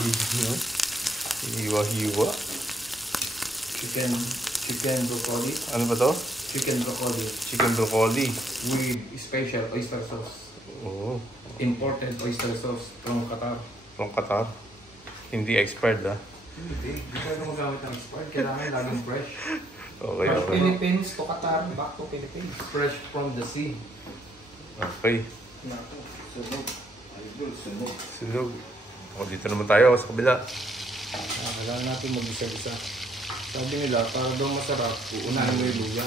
Hiwa-hiwa. Chicken broccoli. Ano ba to? Chicken broccoli. Chicken broccoli. With special oyster sauce. Oo. Imported oyster sauce from Qatar. From Qatar. Hindi expired ah. Hindi tayo magamit ng expired. Kailangan laging fresh. Okay, From okay. Philippines to Qatar, back to Philippines. Fresh from the sea. Okay. Naku, sunog. Idol, sunog. Silog. O, dito naman tayo sa kabila. Kailangan natin mag-isa-isa. Sabi nila, para daw masarap, uunahin mo yung luya.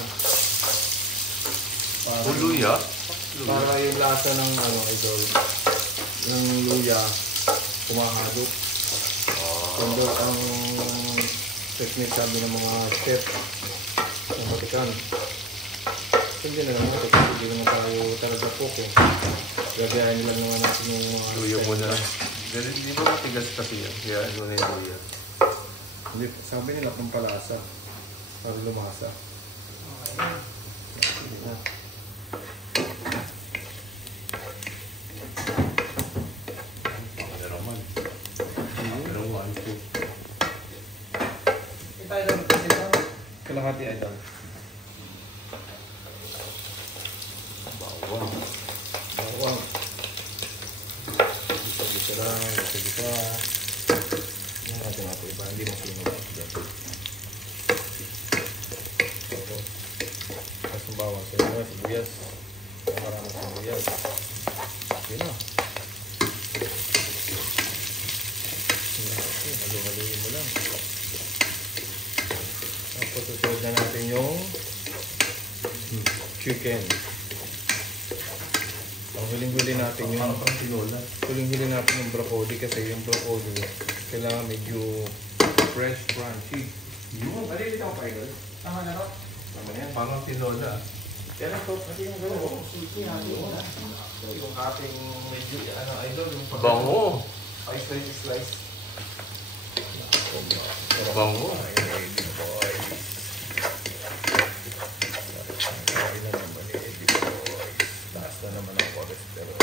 Luya? Para yung lasa ng idol, yung luya, kumahadok. Kundo ang technique sabi ng mga chef ng Vatican. Hindi na naman ito kasi hindi naman tayo talaga cook eh. Gagayahin nila naman natin yung mga Luya mo na. Hindi ba matigas kasi yan? Kaya ano na yung luya? Hindi, sabi nila pampalasa. Para lumasa. Ano naman? Ano one, two. Kalahati idol. Bawang. Bawang. Bisa-bisa lang, bisa-bisa. Yan natin natin iba, hindi mo sinulat. Tapos yung bawang, sibuyas. Maraming sibuyas. Okay na. Halo-haloin mo lang. Tapos susunod na natin yung chicken. Ang huling-huli natin yung huling-huli natin yung broccoli kasi yung broccoli kailangan medyo fresh, crunchy. Yun. Malilito ko pa idol. Tama na ro? Tama yan. Parang tinola. Kaya to, kasi yung gano'n, sulti natin yun. So yung ating medyo, idol, yung Bango. slice. Bango. Taas na naman ang cholesterol.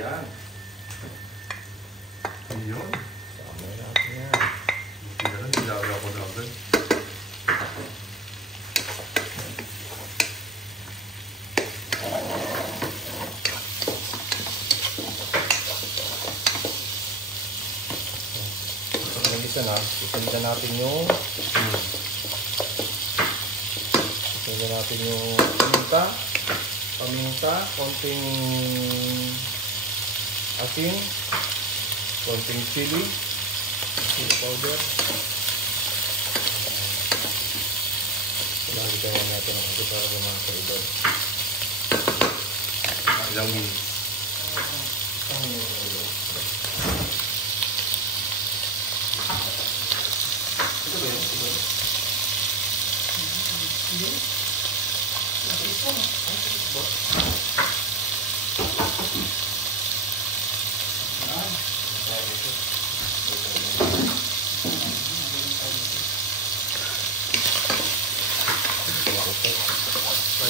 Yan. Yun. Sama natin yan. Yan. Nilaga ko na agad. Isa na, isundan natin yung paminta, konting asin, konting chili powder. Lagyan natin ang ito para lumasa ito. Ilang minutes. Ito ba yun?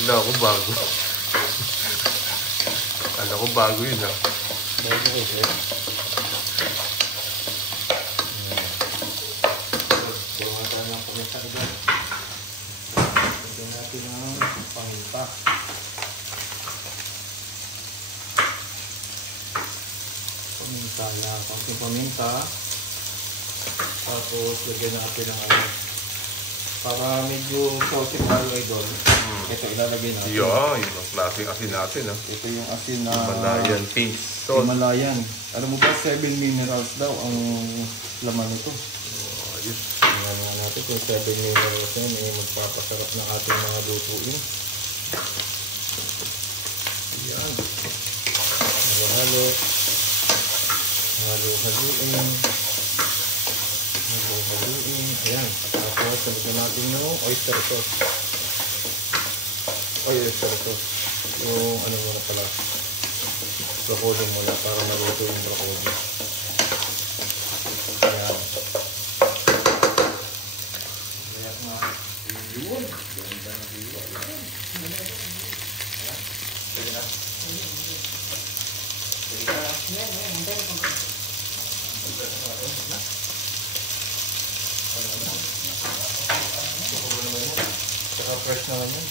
Kala ko bago. Kala ko bago yun ah. Bago ko siya. Gawa tayo ng paminta ito. Lagyan natin ng paminta. Paminta na. Konting paminta. Tapos lagyan natin ng para medyo saucy tayo idol. Ito ilalagay natin. Yeah, yung klaseng asin natin ah. Ito yung asin na Himalayan pink salt. Himalayan. Alam mo ba 7 minerals daw ang laman nito. Ayos. Tingnan nga natin kung 7 minerals yan eh magpapasarap ng ating mga lutuin. Yan. Halo-halo. Halo-haloin. Halo-haloin. Ayan. Tapos sabihin natin yung oyster sauce. Oyster sauce. Yung ano muna pala. Broccoli muna para maluto yung broccoli. Ayan. Ayan nga. Yun. Ganda ng hiwa. Ayan. Sige na. Saka fresh naman yun.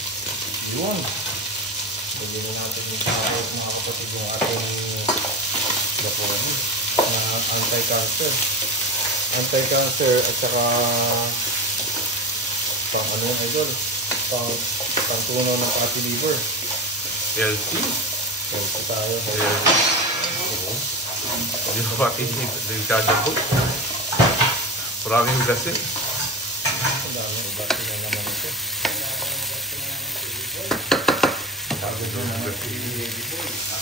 Yun. Bigyan na natin yung mga kapatid yung ating lapuan na anti-cancer. Anti-cancer at saka pang ano yung idol? Pang tunaw ng fatty liver. Healthy. Healthy tayo. Hindi ko pati delikado po. Maraming hugas eh. Ang dami iba sila naman ito.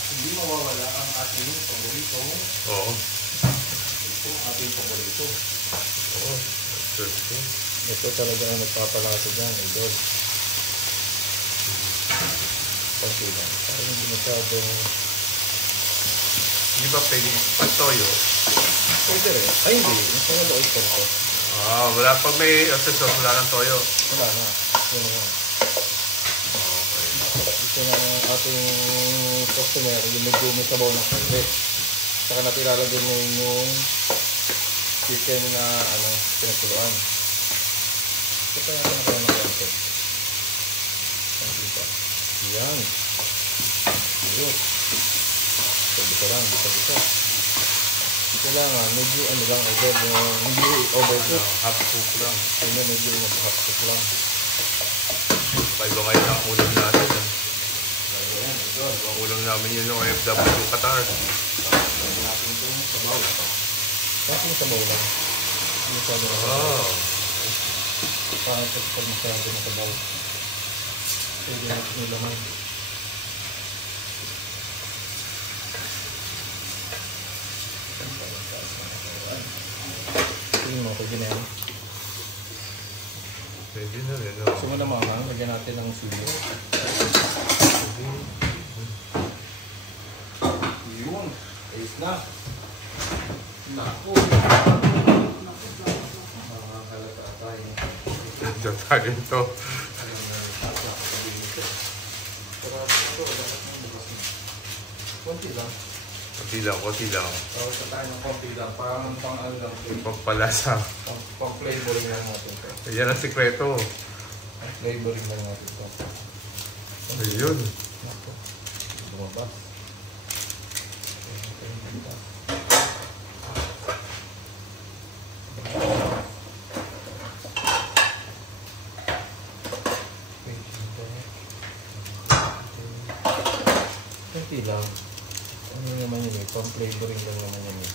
Hindi mawawala ang ating paborito. Oo. Ito ang ating paborito. Oo. Interesting. Ito talaga ang nagpapalasa dyan, idol. Kasi lang. Parang hindi masyadong... Hindi ba pwedeng patoyo? Pwede rin. Ay, hindi. Masaya ba oyster ko? Wala. Pag may sauce, wala ng toyo. Wala na. Yun na yan. Okay. Ito na ang ating customer. Yung medyo may sabaw ng konti. Saka natin ilalagyan mo yung chicken na pinagtuluan. Ito pa natin nakalang ng konti. Yan. Yun. Dito lang, dito. Kailangan, medyo lang, hindi overcook. Half cook lang. Hindi, medyo half cook lang. Paiba ngayon ang ulam natin. Ayan, idol. Ang ulam namin yun yung OFW Qatar. Lagyan natin ito yung sabaw. Kasi yung sabaw lang. Yung sabaw lang. Oh. Parang pag masyado na sabaw. Pwede natin yung laman. Tingin mo, pwede na yan. Pwede na rin. Gusto mo na mamang, lagyan natin ng suyo. Yun. Ayos na. Naku. Makakalata tayo. Diyan tayo ito. Konti lang. Konti lang. Tapos sa tayo ng konti lang. Parang pang ano lang. Pagpalasa. Pang flavoring lang natin ito. Yan ang sikreto. Flavoring lang natin ito. Ayun. Naku. Bumabas. Konti lang. Ano naman yun eh, pang-flavoring lang naman yun eh.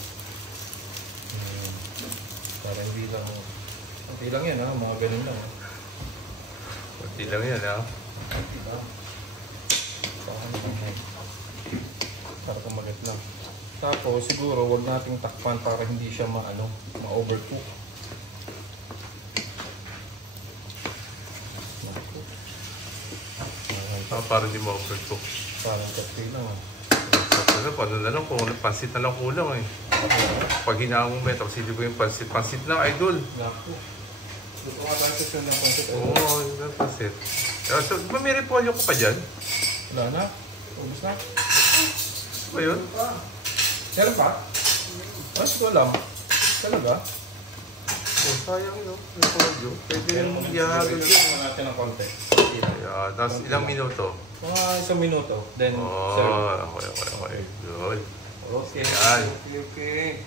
Para hindi lang, konti lang yan ha, mga ganun lang. Konti lang yan ha. Konti lang. Para kumagat lang. Tapos siguro wag nating takpan para hindi siya ma-overcook. Para di ma-overcook. Parang kape lang ha. Paano na lang kung pansit na lang kulang eh. Pag hinahamon mo tapos hindi mo yung pansit. Pansit lang, idol. Naku. Gusto nga tayo sa ng pansit. Oo, yun ang pansit. So, may repolyo ko pa dyan? Wala na. Ubus na. Ba yun? Meron pa? Ay, ko alam. Talaga? Oh, sayang yun. Repolyo. Pwede rin ihagod yun. Gusto natin ng konti. Ayan, tapos ilang minuto? Mga 1 minuto. Then, Oh, serve. okay. Good. Okay. Yan. Okay.